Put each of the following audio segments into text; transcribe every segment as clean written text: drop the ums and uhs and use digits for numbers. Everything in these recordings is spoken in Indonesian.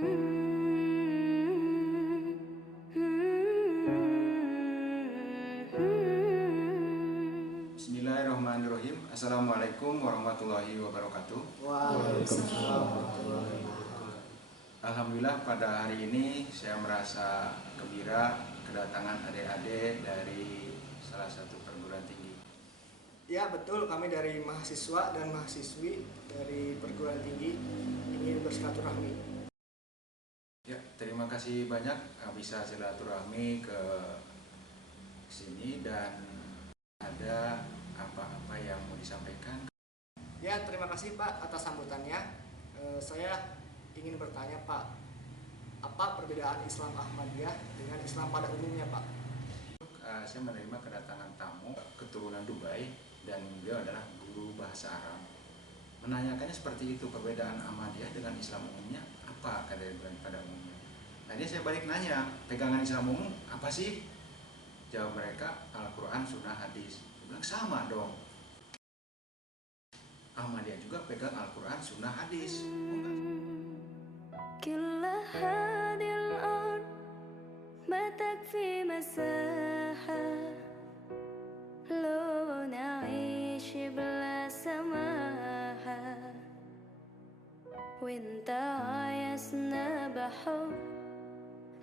Bismillahirrahmanirrahim. Assalamualaikum warahmatullahi wabarakatuh. Waalaikumsalam warahmatullahi wabarakatuh. Alhamdulillah pada hari ini saya merasa gembira kedatangan adik-adik dari salah satu perguruan tinggi. Ya betul, kami dari mahasiswa dan mahasiswi dari perguruan tinggi ingin bersilaturahmi. Ya, terima kasih banyak bisa silaturahmi ke sini dan ada apa-apa yang mau disampaikan. Ya, terima kasih Pak atas sambutannya. Saya ingin bertanya Pak, apa perbedaan Islam Ahmadiyah dengan Islam pada umumnya Pak? Saya menerima kedatangan tamu keturunan Dubai dan beliau adalah guru bahasa Arab. Menanyakannya seperti itu, perbedaan Ahmadiyah dengan Islam umumnya apa pada umumnya. Nah ini saya balik nanya, pegangan Islam umum apa sih? Jawab mereka, Al-Quran, Sunnah, Hadis. Saya bilang sama dong. Ahmadiyah juga pegang Al-Quran, Sunnah, Hadis. كل هذه الأرض ما تكفي مساحة لو نعيش بلا سماحة وانت عايزنا بحب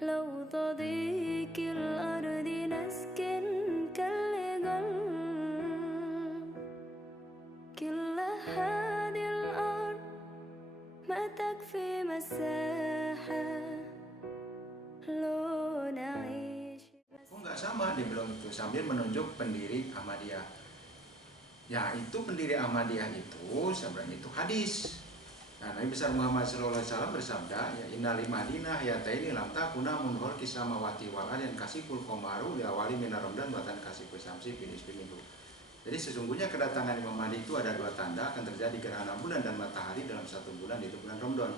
لو تضيق الأرض نسكن كالجل كل هذه الأرض ما تكفي مساحة لو نعيش. Oh nggak sama, dia bilang itu sambil menunjuk pendiri Ahmadiyah. Ya itu pendiri Ahmadiyah itu sebenarnya itu hadis. Nah, Nabi besar Muhammad SAW bersabda, ya innali Madinah ayataini lam takuna munhur kisamawati wal ardi kasiful qamaru li awali minar ramdan wa tan kasifus samsi fi nisfi minhu. Jadi sesungguhnya kedatangan Imam Mahdi itu ada dua tanda, akan terjadi gerhana bulan dan matahari dalam satu bulan, yaitu bulan Ramadan.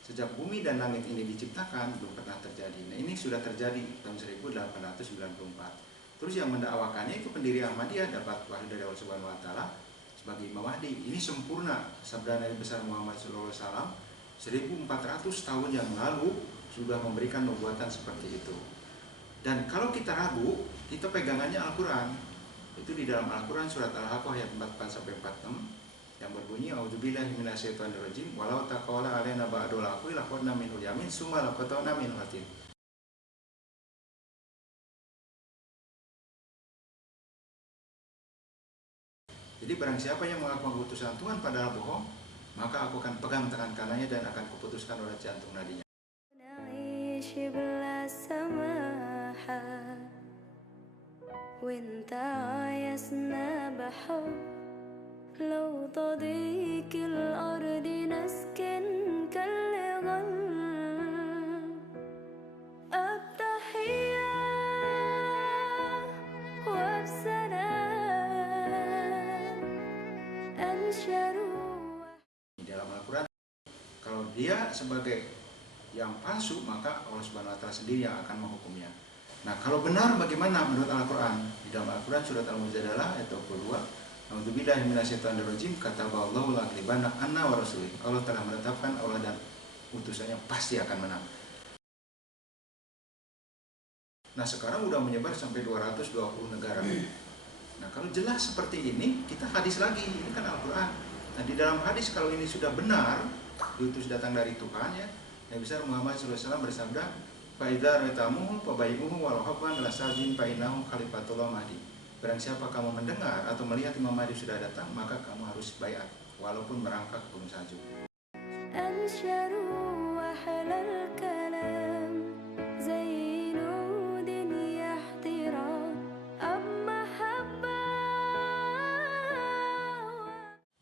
Sejak bumi dan langit ini diciptakan belum pernah terjadi. Nah ini sudah terjadi tahun 1894. Terus yang mendakwakannya itu pendiri Ahmadiyah dapat wahyu dari Allah Subhanahu Wa Taala sebagai Imam Mahdi. Ini sempurna sabda Nabi besar Muhammad SAW 1400 tahun yang lalu sudah memberikan nubuatan seperti itu. Dan kalau kita ragu, kita pegangannya Al-Quran. Itu di dalam Al-Quran surat Al-Haqqah ayat 44-46 yang berbunyi a'udzubillahi minasyaitonirrajim walau taqawala alaina ba'dul aqwi laqadna minul yamin summa laqatana minal watin. Jadi barang siapa yang mengaku keputusan Tuhan padahal bohong, maka aku akan pegang tangan kanannya dan akan kuputuskan oleh jantung nadinya. وانت عايزنا بحب لو تضيق الأرض نسكن كالجل التحية وبسلام أنشروا. Di dalam Al-Quran, kalau dia sebagai yang palsu, maka Allah Subhanahu Wa Taala sendiri yang akan menghukumnya. Nah, kalau benar bagaimana menurut Al-Quran? Di dalam Al-Quran surat Al-Mujadalah ayat 22, a'udzubillahi minasyaitonirrajim, kataballahu la'aghlibanna ana wa rasuli. Allah telah menetapkan Allah dan utusannya pasti akan menang. Nah, sekarang udah menyebar sampai 220 negara. Nah, kalau jelas seperti ini, kita hadis lagi, ini kan Al-Quran. Nah, di dalam hadis kalau ini sudah benar, diutus datang dari Tuhan ya, Nabi besar Muhammad SAW bersabda, Fa'idha retamuhu pabayimuhu walohobban lasazin fa'inahu khalifatullah mahdi. Barang siapa kamu mendengar atau melihat Imam Mahdi sudah datang, maka kamu harus bayat walaupun merangkak ke gunung salju.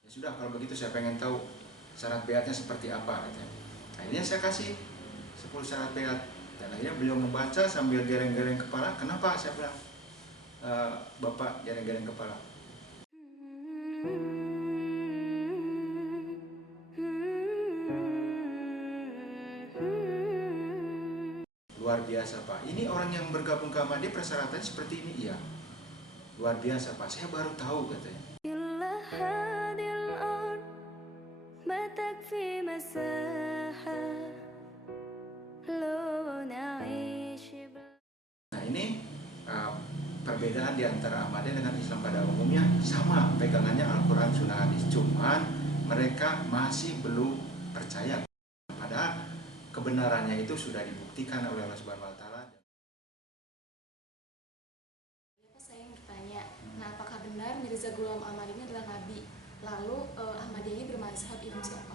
Ya sudah, kalau begitu saya pengen tahu syarat bayatnya seperti apa katanya. Akhirnya saya kasih 10 syarat bayat. Dan akhirnya beliau membaca sambil gereng-gereng kepala. Kenapa? Saya bilang, Bapak gereng-gereng kepala. Luar biasa Pak. Ini orang yang bergabung ke Ahmadiyah persyaratannya seperti ini, iya. Luar biasa Pak. Saya baru tahu katanya. perbedaan di antara Ahmadiyah dengan Islam pada umumnya sama, pegangannya Al-Quran Sunnah Hadis, cuman mereka masih belum percaya pada kebenarannya itu sudah dibuktikan oleh Allah Subhanahu wa taala. Saya ingin bertanya, nah apakah benar Mirza Ghulam Ahmad ini adalah nabi? Lalu Ahmadiyah ini bermazhab Imam siapa?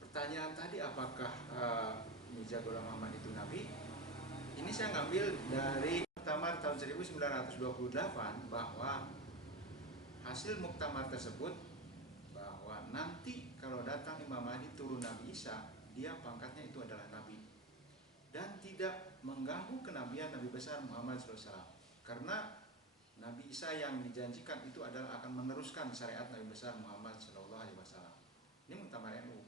Pertanyaan tadi apakah Mirza Ghulam Ahmad itu nabi? Ini saya ngambil dari Muktamar tahun 1928 bahwa hasil muktamar tersebut bahwa nanti kalau datang Imam Mahdi turun Nabi Isa, dia pangkatnya itu adalah nabi dan tidak mengganggu kenabian Nabi besar Muhammad SAW, karena Nabi Isa yang dijanjikan itu adalah akan meneruskan syariat Nabi besar Muhammad SAW. Ini Muktamar NU.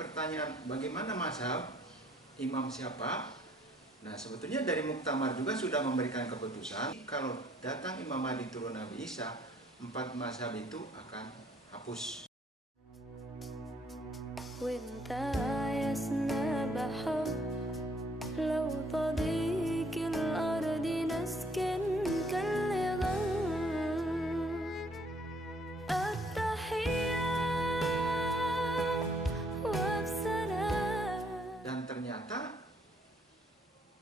Pertanyaan bagaimana mazhab imam siapa? Nah, sebetulnya dari muktamar juga sudah memberikan keputusan kalau datang Imam Mahdi turun Nabi Isa, 4 mazhab itu akan hapus.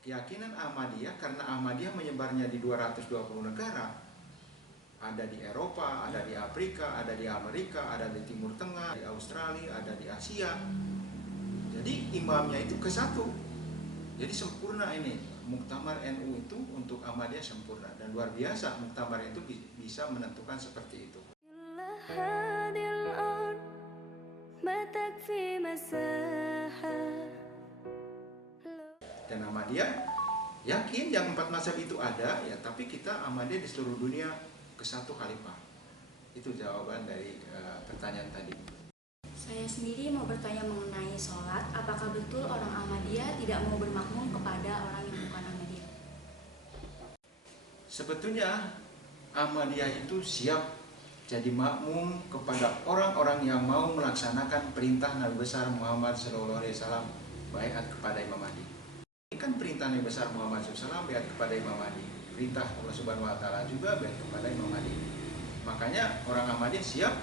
Keyakinan Ahmadiyah, karena Ahmadiyah menyebarnya di 220 negara, ada di Eropa, ada di Afrika, ada di Amerika, ada di Timur Tengah, di Australia, ada di Asia. Jadi imamnya itu ke satu. Jadi sempurna ini. Muktamar NU itu untuk Ahmadiyah sempurna dan luar biasa. Muktamar itu bisa menentukan seperti itu. Dan Ahmadiyah yakin yang 4 mazhab itu ada ya, tapi kita Ahmadiyah di seluruh dunia ke satu khalifah. Itu jawaban dari pertanyaan tadi. Saya sendiri mau bertanya mengenai sholat. Apakah betul orang Ahmadiyah tidak mau bermakmum kepada orang yang bukan Ahmadiyah? Sebetulnya Ahmadiyah itu siap jadi makmum kepada orang-orang yang mau melaksanakan perintah Nabi besar Muhammad SAW, baiat kepada Imam Mahdi. Ini kan perintah Nabi besar Muhammad SAW, baiat kepada Imam Mahdi. Perintah Allah Subhanahu wa taala juga baiat kepada Imam Mahdi. Makanya orang Ahmadiyah siap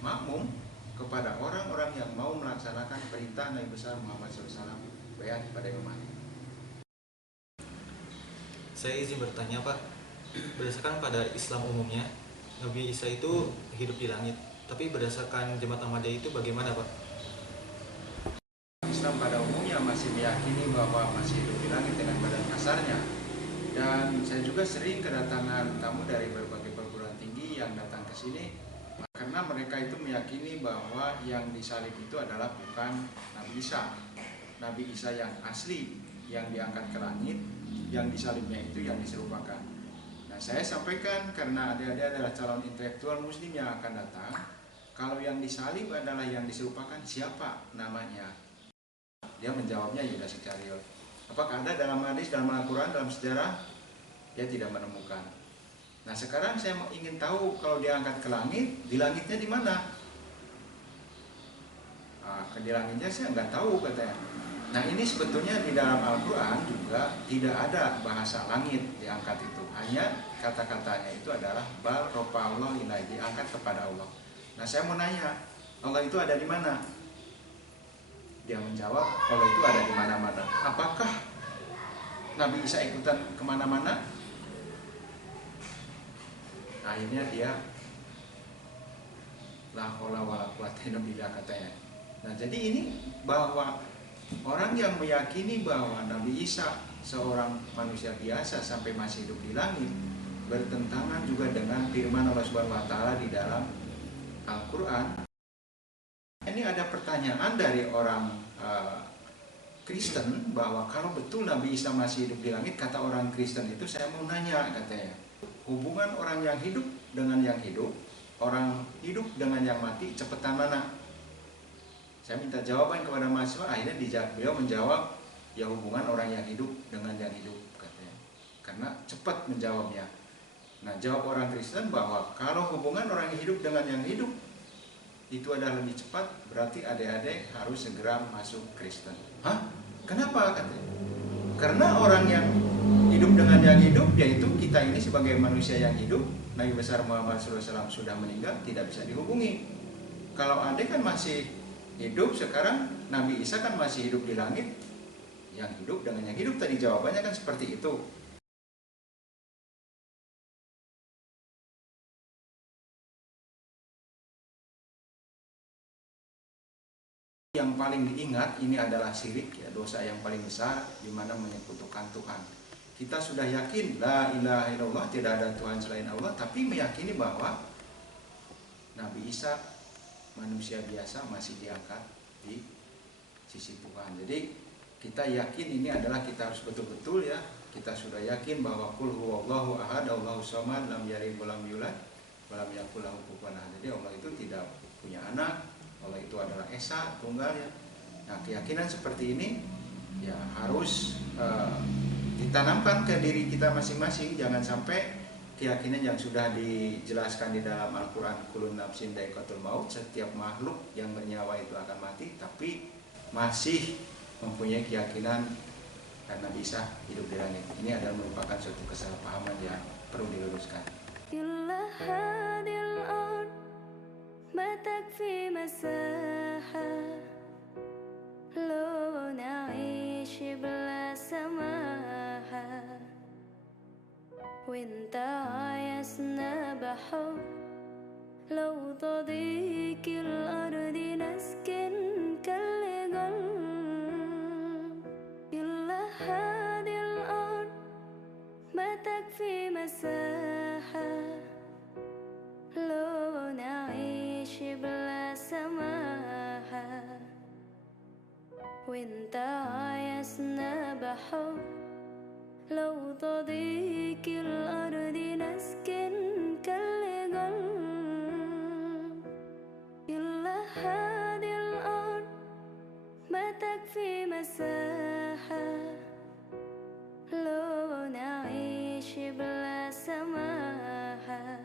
makmum kepada orang-orang yang mau melaksanakan perintah Nabi besar Muhammad SAW, baiat kepada Imam Mahdi. Saya izin bertanya, Pak. Berdasarkan pada Islam umumnya, Nabi Isa itu hidup di langit. Tapi berdasarkan Jemaat Ahmadiyah itu bagaimana, Pak? Islam pada umumnya masih meyakini bahwa masih hidup di langit dengan badan kasarnya. Dan saya juga sering kedatangan tamu dari berbagai perguruan tinggi yang datang ke sini karena mereka itu meyakini bahwa yang disalib itu adalah bukan Nabi Isa. Nabi Isa yang asli yang diangkat ke langit, yang disalibnya itu yang diserupakan. Nah, saya sampaikan karena adik-adik adalah calon intelektual muslim yang akan datang, kalau yang disalib adalah yang diserupakan, siapa namanya? Dia menjawabnya Yudas Iskariot. Apakah ada dalam hadis, dalam Al-Quran, dalam sejarah? Dia tidak menemukan. Nah, sekarang saya ingin tahu kalau dia angkat ke langit, di langitnya di mana? Di langitnya saya nggak tahu katanya. Nah, ini sebetulnya di dalam Al-Quran juga tidak ada bahasa langit diangkat itu. Hanya kata-katanya itu adalah bal rofa Allah ilai, diangkat kepada Allah. Nah, saya mau nanya, Allah itu ada di mana? Dia menjawab, Allah itu ada di mana-mana. Apakah Nabi Isa ikutan kemana-mana? Akhirnya dia la haula wala quwata illa billah katanya. Nah, jadi ini bahwa orang yang meyakini bahwa Nabi Isa seorang manusia biasa sampai masih hidup di langit bertentangan juga dengan firman Allah Subhanahu wa taala di dalam Al-Qur'an. Ini ada pertanyaan dari orang Kristen bahwa kalau betul Nabi Isa masih hidup di langit, kata orang Kristen itu, saya mau nanya katanya, hubungan orang yang hidup dengan yang hidup, orang hidup dengan yang mati, cepetan mana? Saya minta jawaban kepada mahasiswa, akhirnya beliau menjawab, ya hubungan orang yang hidup dengan yang hidup katanya, karena cepat menjawabnya. Nah, jawab orang Kristen bahwa kalau hubungan orang yang hidup dengan yang hidup itu adalah lebih cepat, berarti adik-adik harus segera masuk Kristen. Hah? Kenapa katanya? Karena orang yang hidup dengan yang hidup, yaitu kita ini sebagai manusia yang hidup, Nabi besar Muhammad SAW sudah meninggal, tidak bisa dihubungi. Kalau adik kan masih hidup sekarang, Nabi Isa kan masih hidup di langit, yang hidup dengan yang hidup, tadi jawabannya kan seperti itu. Yang paling diingat ini adalah syirik, ya, dosa yang paling besar, di mana menyekutukan Tuhan. Kita sudah yakin la ilaha illallah, tidak ada Tuhan selain Allah, tapi meyakini bahwa Nabi Isa manusia biasa masih diangkat di sisi Tuhan. Jadi kita yakin ini adalah, kita harus betul-betul ya, kita sudah yakin bahwa qul huwallahu ahad, Allahus samad, lam yalid walam yulad walam yakul lahu kufuwan ahad. Jadi Allah itu tidak punya anak, Allah itu adalah esa, tunggal ya. Nah, keyakinan seperti ini ya harus ditanamkan ke diri kita masing-masing. Jangan sampai keyakinan yang sudah dijelaskan di dalam Al-Quran, kulun nafsin dha'iqatul maut, setiap makhluk yang bernyawa itu akan mati, tapi masih mempunyai keyakinan karena bisa hidup di langit. Ini adalah merupakan suatu kesalahpahaman yang perlu diluruskan. ما تكفي مساحة لو نعيش بلا سماحة وانت عايزنا بحب لو تضيق الأرض نسكن كالجل يلا هذه الأرض ما تكفي مساحة لو نعيش بلا سماحة وانت عايزنا بحب لو تضيق الأرض نسكن كالجل يلا هذه الأرض ما تكفي مساحة لو نعيش بلا سماحة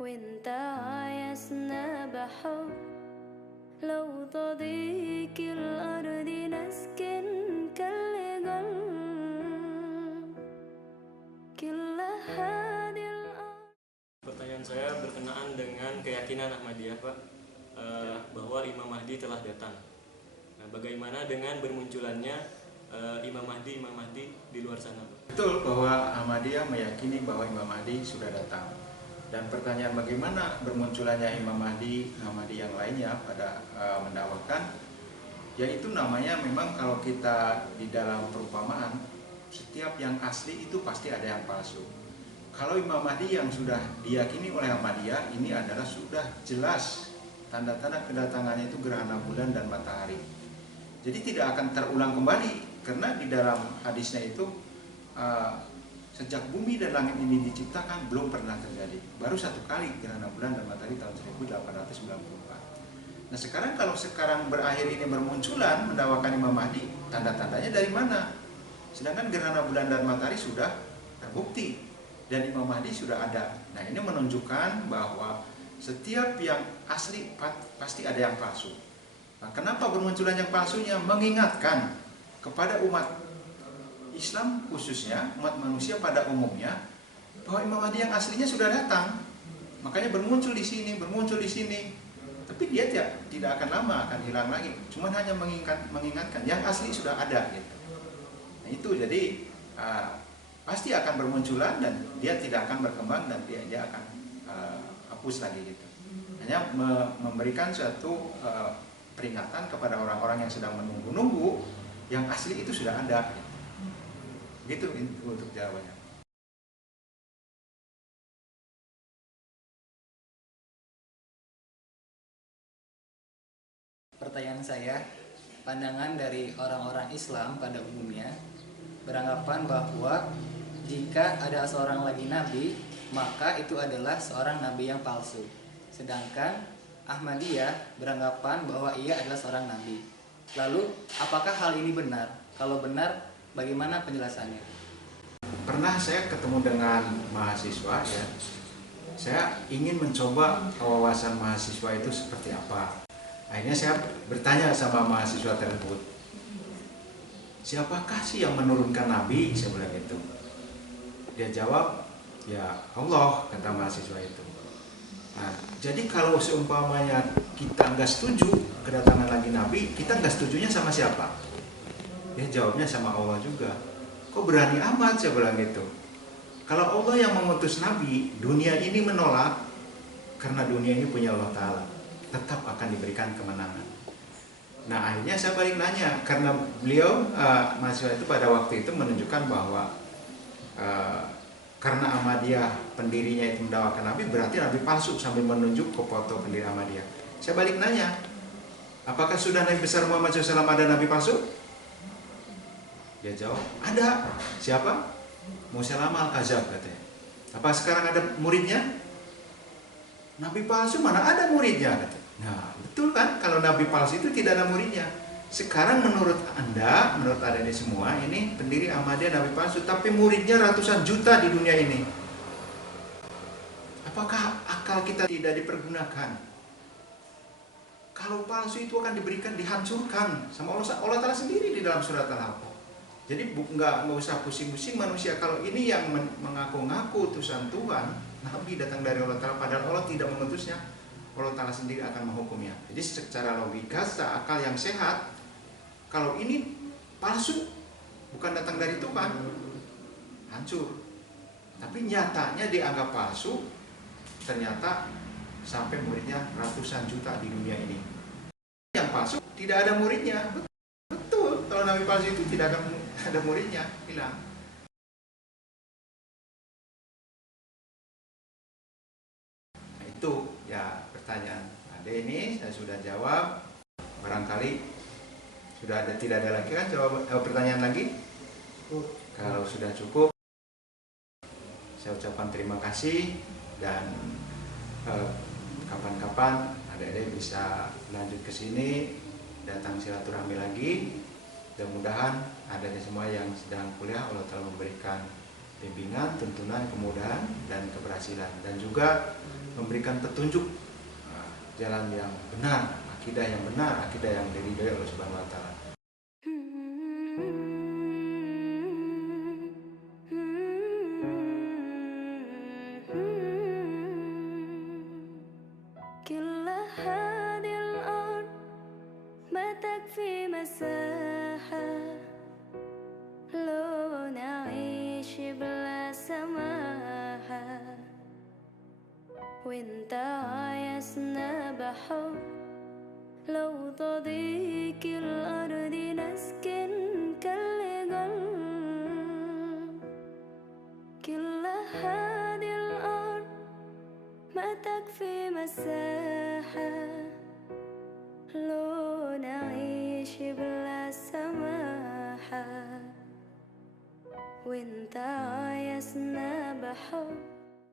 وانت عايزنا بحب لو تضيق الأرض نسكن كالجل كل هذه الأرض. Pertanyaan saya berkenaan dengan keyakinan Ahmadiyah, Pak, bahwa Imam Mahdi telah datang. Nah, bagaimana dengan bermunculannya Imam Mahdi di luar sana, Pak? Betul bahwa Ahmadiyah meyakini bahwa Imam Mahdi sudah datang. Dan pertanyaan bagaimana bermunculannya Imam Mahdi yang lainnya pada mendakwakan, yaitu namanya memang kalau kita di dalam perumpamaan, setiap yang asli itu pasti ada yang palsu. Kalau Imam Mahdi yang sudah diyakini oleh Ahmadiyah, ini adalah sudah jelas tanda-tanda kedatangannya itu gerhana bulan dan matahari. Jadi tidak akan terulang kembali, karena di dalam hadisnya itu sejak bumi dan langit ini diciptakan belum pernah terjadi. Baru satu kali gerhana bulan dan matahari tahun 1894. Nah, sekarang kalau sekarang berakhir ini bermunculan mendakwakan Imam Mahdi, tanda-tandanya dari mana? Sedangkan gerhana bulan dan matahari sudah terbukti dan Imam Mahdi sudah ada. Nah, ini menunjukkan bahwa setiap yang asli pasti ada yang palsu. Nah, kenapa bermunculan yang palsunya? Mengingatkan kepada umat Islam khususnya, umat manusia pada umumnya, bahwa Imam Mahdi yang aslinya sudah datang. Makanya bermuncul di sini. Tapi dia tidak akan lama akan hilang lagi. Cuma hanya mengingatkan yang asli sudah ada gitu. Nah, itu jadi pasti akan bermunculan dan dia tidak akan berkembang dan dia akan hapus lagi gitu. Hanya memberikan suatu peringatan kepada orang-orang yang sedang menunggu-nunggu, yang asli itu sudah ada. Gitu untuk jawabannya. Pertanyaan saya, pandangan dari orang-orang Islam pada umumnya beranggapan bahwa jika ada seorang lagi nabi, maka itu adalah seorang nabi yang palsu. Sedangkan Ahmadiyah beranggapan bahwa ia adalah seorang nabi. Lalu, apakah hal ini benar? Kalau benar, bagaimana penjelasannya? Pernah saya ketemu dengan mahasiswa ya. Saya ingin mencoba wawasan mahasiswa itu seperti apa. Akhirnya saya bertanya sama mahasiswa tersebut, siapakah sih yang menurunkan nabi? Saya bilang gitu. Dia jawab, ya Allah, kata mahasiswa itu. Nah, jadi kalau seumpamanya kita nggak setuju kedatangan lagi nabi, kita nggak setujunya sama siapa? Dia jawabnya sama Allah juga. Kok berani amat, saya bilang gitu. Kalau Allah yang mengutus nabi, dunia ini menolak, karena dunia ini punya Allah Ta'ala, tetap akan diberikan kemenangan. Nah, akhirnya saya balik nanya, karena beliau mahasiswa itu pada waktu itu menunjukkan bahwa karena Ahmadiyah pendirinya itu mendakwakan nabi, berarti nabi palsu, sambil menunjuk ke foto pendiri Ahmadiyah. Saya balik nanya, apakah sudah Nabi besar Muhammad SAW ada nabi palsu? Dia jawab, ada. Siapa? Musailamah Al-Kadzdzab, katanya. Apa sekarang ada muridnya? Nabi palsu mana ada muridnya, katanya. Nah, betul kan, kalau nabi palsu itu tidak ada muridnya. Sekarang menurut Anda, menurut Anda ini semua, ini pendiri Ahmadiyah nabi palsu, tapi muridnya ratusan juta di dunia ini. Apakah akal kita tidak dipergunakan? Kalau palsu itu akan diberikan, dihancurkan sama Allah Ta'ala sendiri di dalam surat Al-Haqqah. Jadi nggak usah pusing-pusing manusia. Kalau ini yang mengaku-ngaku utusan Tuhan, nabi datang dari Allah Ta'ala, padahal Allah tidak mengutusnya, Allah Ta'ala sendiri akan menghukumnya. Jadi secara logika, secara akal yang sehat, kalau ini palsu, bukan datang dari Tuhan, hancur. Tapi nyatanya dianggap palsu, ternyata sampai muridnya ratusan juta di dunia ini. Yang palsu tidak ada muridnya. Betul, kalau nabi palsu itu tidak akan ada muridnya, hilang. Nah, itu ya pertanyaan Ade ini saya sudah jawab. Barangkali sudah tidak ada lagi kan pertanyaan lagi? Kalau sudah cukup, saya ucapkan terima kasih dan kapan-kapan adik-adik bisa lanjut ke sini, datang silaturahmi lagi. Mudah-mudahan adanya semua yang sedang kuliah Allah telah memberikan bimbingan, tuntunan, kemudahan dan keberhasilan, dan juga memberikan petunjuk jalan yang benar, akidah yang benar, akidah yang diridhoi Allah Subhanahu wa Ta'ala. وانت عايزنا بحب لو تضيق الأرض نسكن كالجل كل هذه الأرض ما تكفي مساحة لو نعيش بلا سماحة وانت عايزنا بحب